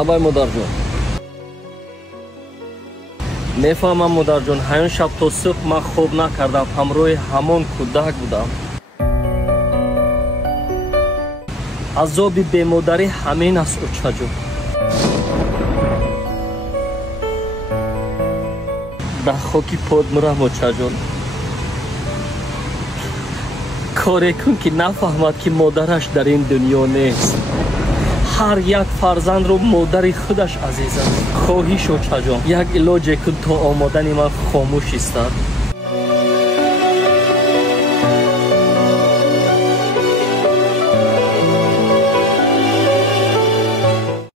لبای مادر جون. میفهمم مادر جون، همون شب تا صبح من خوب نکردم، همراه همون کودک بودم. عذاب بیمادری همین است اوچه جون. در خاکی پاد مرم اوچه جون. کاری کن که نفهمد که مادرش در این دنیا نیست. هر یک فرزند رو مادر خودش عزیز است. خواهیش اوچه جون یک علاج کن تا آمدن من خاموش استاد.